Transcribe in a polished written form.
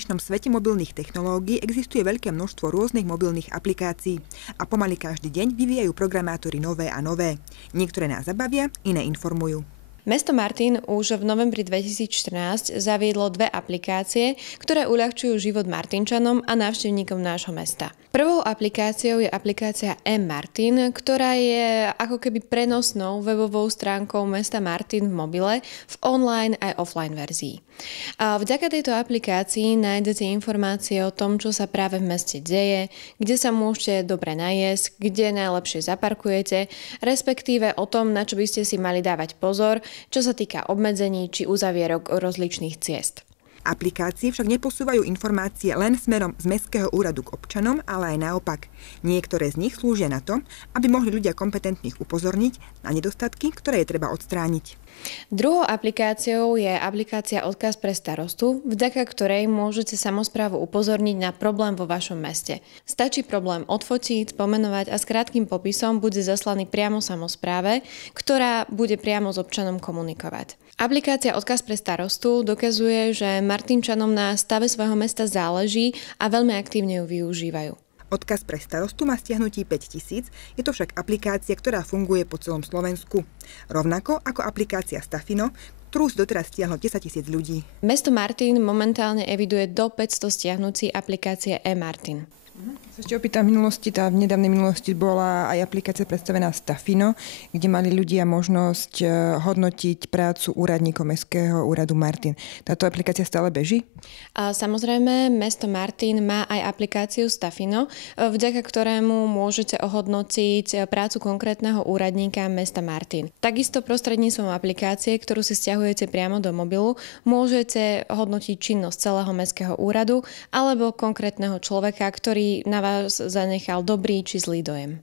dnešnom svete mobilných technológií existuje veľké množstvo rôznych mobilných aplikácií a pomaly každý deň vyvíjajú programátori nové a nové. Niektoré nás zabavia, iné informujú. Mesto Martin už v novembri 2014 zaviedlo 2 aplikácie, ktoré uľahčujú život Martinčanom a návštevníkom nášho mesta. Prvou aplikáciou je aplikácia mMartin, ktorá je ako keby prenosnou webovou stránkou mesta Martin v mobile v online aj offline verzii. A vďaka tejto aplikácii nájdete informácie o tom, čo sa práve v meste deje, kde sa môžete dobre najesť, kde najlepšie zaparkujete, respektíve o tom, na čo by ste si mali dávať pozor, čo sa týka obmedzení či uzavierok rozličných ciest. Aplikácie však neposúvajú informácie len smerom z mestského úradu k občanom, ale aj naopak. Niektoré z nich slúžia na to, aby mohli ľudia kompetentných upozorniť na nedostatky, ktoré je treba odstrániť. Druhou aplikáciou je aplikácia Odkaz pre starostu, vďaka ktorej môžete samosprávu upozorniť na problém vo vašom meste. Stačí problém odfotiť, pomenovať a s krátkym popisom bude zaslaný priamo samospráve, ktorá bude priamo s občanom komunikovať. Aplikácia Odkaz pre starostu dokazuje, že Martinčanom na stave svojho mesta záleží a veľmi aktívne ju využívajú. Odkaz pre starostu má stiahnutí 5000, je to však aplikácia, ktorá funguje po celom Slovensku. Rovnako ako aplikácia Stafino, ktorú si doteraz stiahlo 10 000 ľudí. Mesto Martin momentálne eviduje do 500 stiahnutí aplikácie mMartin. Sa ešte opýtam, v nedávnej minulosti bola aj aplikácia predstavená Stafino, kde mali ľudia možnosť hodnotiť prácu úradníkov Mestského úradu Martin. Táto aplikácia stále beží? A samozrejme, mesto Martin má aj aplikáciu Stafino, vďaka ktorému môžete ohodnotiť prácu konkrétneho úradníka mesta Martin. Takisto prostredníctvom aplikácie, ktorú si stiahujete priamo do mobilu, môžete hodnotiť činnosť celého mestského úradu alebo konkrétneho človeka, ktorý na vás zanechal dobrý či zlý dojem.